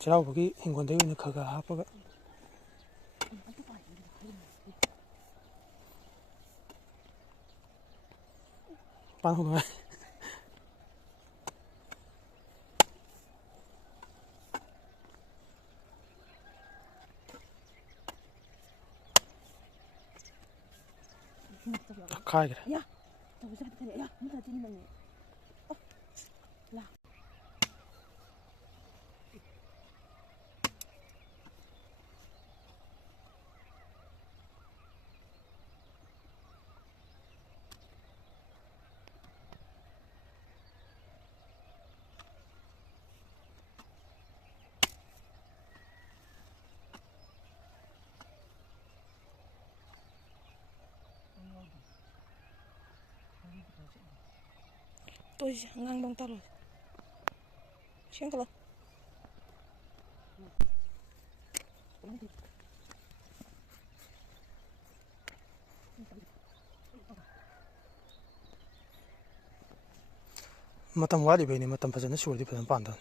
ꯆꯩꯔꯥꯎꯕꯒꯤ ꯍꯤꯡꯒꯣꯜꯗꯒꯤ ꯑꯣꯏꯅ ꯈꯔ ꯍꯥꯞꯄꯒ ꯄꯥꯟꯍꯧꯅꯉꯥꯏ ꯈꯥꯏꯒ꯭ꯔꯦ tôi ngang bông tao rồi xem cái matam wadi bai ne matam phajana surdi phajan pandan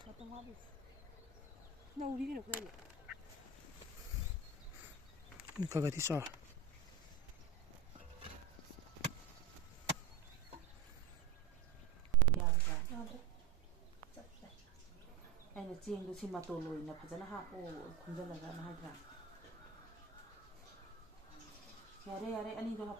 kagati sa anh chiên tôi xin mà tổ lùi là phải rất là hạt ô không rất là hay cả ở đây anh đi đâu học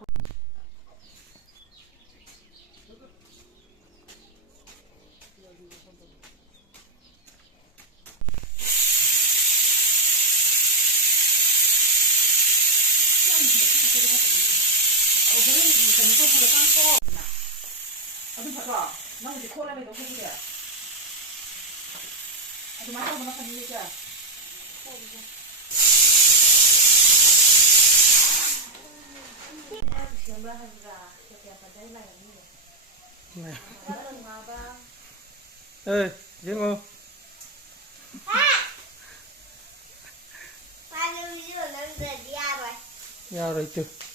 어디 봐봐. 나 이제 코라에 넣고 그래. 아주 맛있는 거 같은 얘기야. ê Diễm Ngô ra rồi chưa